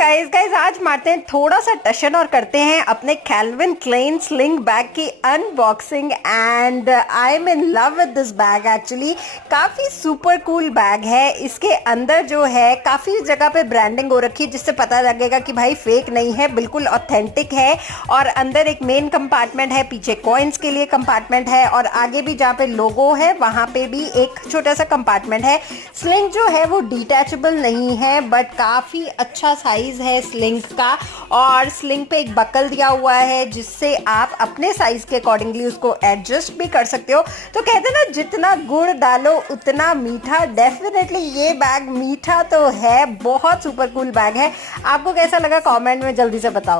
Guys आज मारते हैं थोड़ा सा टशन और करते हैं अपने कैल्विन क्लेन स्लिंग बैग की unboxing and I am in love with this bag. Actually काफ़ी सुपर कूल बैग है। इसके अंदर जो है काफ़ी जगह पे ब्रांडिंग हो रखी है जिससे पता लगेगा कि भाई फेक नहीं है, बिल्कुल ऑथेंटिक है। और अंदर एक मेन कंपार्टमेंट है, पीछे कॉइन्स के लिए कंपार्टमेंट है और आगे भी जहाँ पे लोगो है वहाँ पे भी एक छोटा सा कंपार्टमेंट है। स्लिंग जो है वो डिटैचेबल नहीं है बट काफ़ी अच्छा साइज है स्लिंग का। और स्लिंग पे एक बकल दिया हुआ है जिससे आप अपने साइज के अकॉर्डिंगली उसको एडजस्ट भी कर सकते हो। तो कहते हैं ना, जितना गुड़ डालो उतना मीठा। डेफिनेटली ये बैग मीठा तो है, बहुत सुपर कूल बैग है। आपको कैसा लगा कमेंट में जल्दी से बताओ।